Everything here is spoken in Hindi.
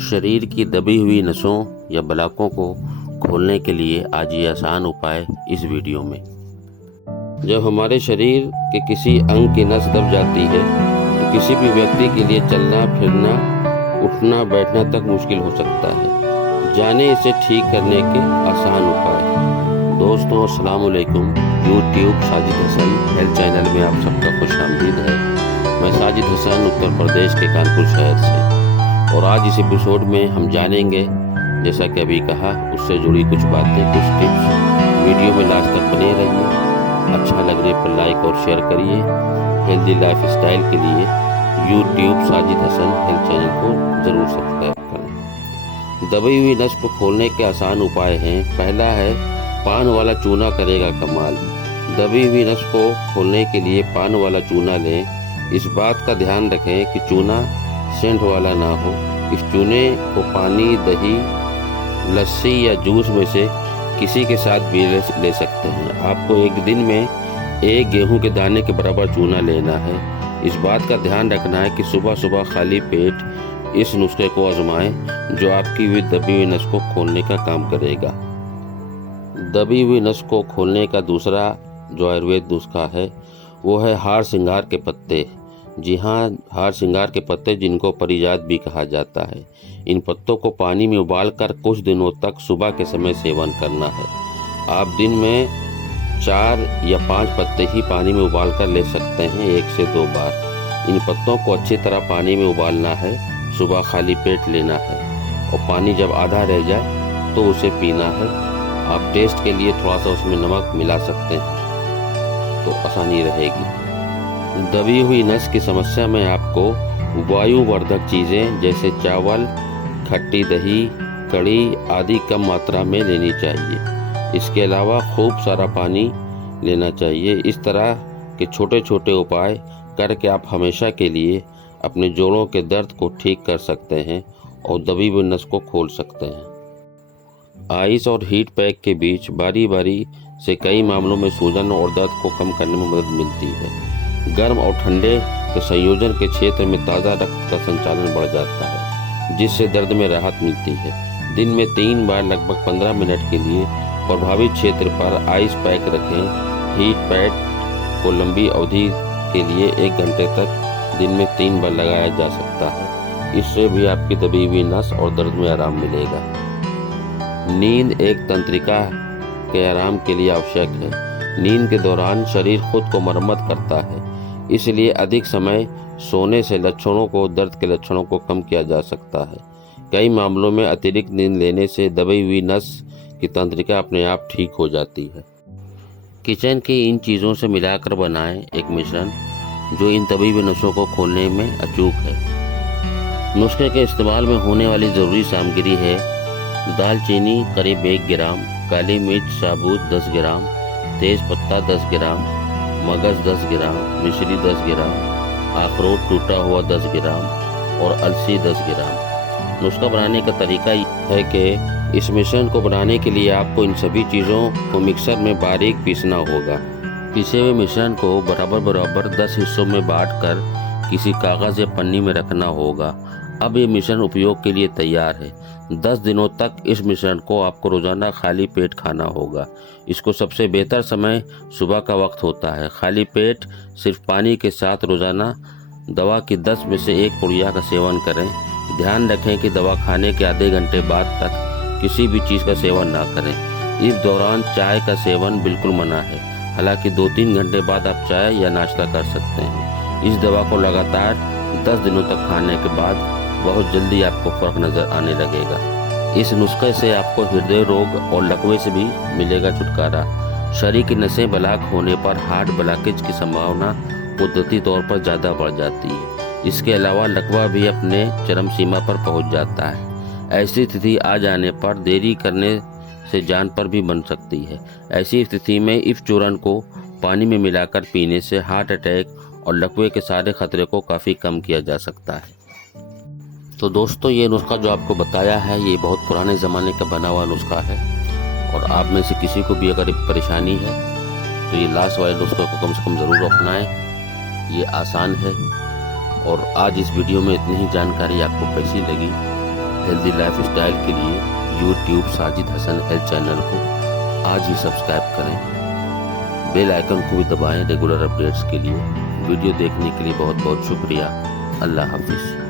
शरीर की दबी हुई नसों या ब्लॉकों को खोलने के लिए आज ये आसान उपाय इस वीडियो में। जब हमारे शरीर के किसी अंग की नस दब जाती है तो किसी भी व्यक्ति के लिए चलना फिरना, उठना बैठना तक मुश्किल हो सकता है। जाने इसे ठीक करने के आसान उपाय। दोस्तों अस्सलाम वालेकुम। YouTube Sajid Hasan health channel में आप सबका खुशामदीद है। मैं साजिद हसन उत्तर प्रदेश के कानपुर शहर से, और आज इस एपिसोड में हम जानेंगे, जैसा कि अभी कहा, उससे जुड़ी कुछ बातें, कुछ टिप्स। वीडियो में लास्ट तक बने रहिए। अच्छा लगने पर लाइक और शेयर करिए। हेल्दी लाइफ स्टाइल के लिए YouTube Sajid Hasan health channel को ज़रूर सब्सक्राइब करें। दबी हुई नस को खोलने के आसान उपाय हैं। पहला है पान वाला चूना करेगा कमाल। दबी हुई नस को खोलने के लिए पान वाला चूना लें। इस बात का ध्यान रखें कि चूना सेंट वाला ना हो। इस चूने को पानी, दही, लस्सी या जूस में से किसी के साथ भी ले सकते हैं। आपको एक दिन में एक गेहूं के दाने के बराबर चूना लेना है। इस बात का ध्यान रखना है कि सुबह सुबह खाली पेट इस नुस्खे को आजमाएं, जो आपकी हुई दबी हुई नस को खोलने का काम करेगा। दबी हुई नस को खोलने का दूसरा जो आयुर्वेद नुस्खा है वो है हार सिंगार के पत्ते। जी हाँ, हार सिंगार के पत्ते, जिनको परिजात भी कहा जाता है। इन पत्तों को पानी में उबालकर कुछ दिनों तक सुबह के समय सेवन करना है। आप दिन में 4 या 5 पत्ते ही पानी में उबालकर ले सकते हैं, 1 से 2 बार। इन पत्तों को अच्छी तरह पानी में उबालना है, सुबह खाली पेट लेना है, और पानी जब आधा रह जाए तो उसे पीना है। आप टेस्ट के लिए थोड़ा सा उसमें नमक मिला सकते हैं तो आसानी रहेगी। दबी हुई नस की समस्या में आपको वायुवर्धक चीज़ें जैसे चावल, खट्टी दही, कड़ी आदि कम मात्रा में लेनी चाहिए। इसके अलावा खूब सारा पानी लेना चाहिए। इस तरह के छोटे छोटे उपाय करके आप हमेशा के लिए अपने जोड़ों के दर्द को ठीक कर सकते हैं और दबी हुई नस को खोल सकते हैं। आइस और हीट पैक के बीच बारी बारी से कई मामलों में सूजन और दर्द को कम करने में मदद मिलती है। गर्म और ठंडे के संयोजन के क्षेत्र में ताज़ा रक्त का संचालन बढ़ जाता है, जिससे दर्द में राहत मिलती है। दिन में 3 बार लगभग 15 मिनट के लिए प्रभावित क्षेत्र पर आइस पैक रखें। हीट पैक को लंबी अवधि के लिए 1 घंटे तक दिन में 3 बार लगाया जा सकता है। इससे भी आपकी दबी हुई नस और दर्द में आराम मिलेगा। नींद एक तंत्रिका के आराम के लिए आवश्यक है। नींद के दौरान शरीर खुद को मरम्मत करता है, इसलिए अधिक समय सोने से लक्षणों को, दर्द के लक्षणों को कम किया जा सकता है। कई मामलों में अतिरिक्त नींद लेने से दबी हुई नस की तंत्रिका अपने आप ठीक हो जाती है। किचन की इन चीज़ों से मिलाकर बनाएं एक मिश्रण जो इन दबी हुई नसों को खोलने में अचूक है। नुस्खे के इस्तेमाल में होने वाली ज़रूरी सामग्री है: दालचीनी करीब 1 ग्राम, काली मिर्च साबुत 10 ग्राम, तेज पत्ता 10 ग्राम, मगज 10 ग्राम, मिश्री 10 ग्राम, अखरोट टूटा हुआ 10 ग्राम और अलसी 10 ग्राम। नुस्खा बनाने का तरीका है कि इस मिश्रण को बनाने के लिए आपको इन सभी चीज़ों को मिक्सर में बारीक पीसना होगा। पिसे हुए मिश्रण को बराबर बराबर 10 हिस्सों में बांटकर किसी कागज़ या पन्नी में रखना होगा। अब ये मिश्रण उपयोग के लिए तैयार है। 10 दिनों तक इस मिश्रण को आपको रोज़ाना खाली पेट खाना होगा। इसको सबसे बेहतर समय सुबह का वक्त होता है। खाली पेट सिर्फ पानी के साथ रोज़ाना दवा की 10 में से 1 पुड़िया का सेवन करें। ध्यान रखें कि दवा खाने के आधे घंटे बाद तक किसी भी चीज़ का सेवन ना करें। इस दौरान चाय का सेवन बिल्कुल मना है। हालांकि 2-3 घंटे बाद आप चाय या नाश्ता कर सकते हैं। इस दवा को लगातार 10 दिनों तक खाने के बाद बहुत जल्दी आपको फ़र्क नज़र आने लगेगा। इस नुस्खे से आपको हृदय रोग और लकवे से भी मिलेगा छुटकारा। शरीर की नसें ब्लॉक होने पर हार्ट ब्लॉकेज की संभावना कुदरती तौर पर ज़्यादा बढ़ जाती है। इसके अलावा लकवा भी अपने चरम सीमा पर पहुंच जाता है। ऐसी स्थिति आ जाने पर देरी करने से जान पर भी बन सकती है। ऐसी स्थिति में इस चूर्ण को पानी में मिलाकर पीने से हार्ट अटैक और लकवे के सारे खतरे को काफ़ी कम किया जा सकता है। तो दोस्तों, ये नुस्खा जो आपको बताया है ये बहुत पुराने ज़माने का बना हुआ नुस्खा है, और आप में से किसी को भी अगर परेशानी है तो ये लास्ट वाले नुस्खे को कम से कम ज़रूर अपनाएं। ये आसान है। और आज इस वीडियो में इतनी ही जानकारी आपको कैसी लगी? हेल्दी लाइफस्टाइल के लिए YouTube Sajid Hasan health channel को आज ही सब्सक्राइब करें। बेल आइकन को भी दबाएं रेगुलर अपडेट्स के लिए। वीडियो देखने के लिए बहुत बहुत शुक्रिया। अल्लाह हाफिज़।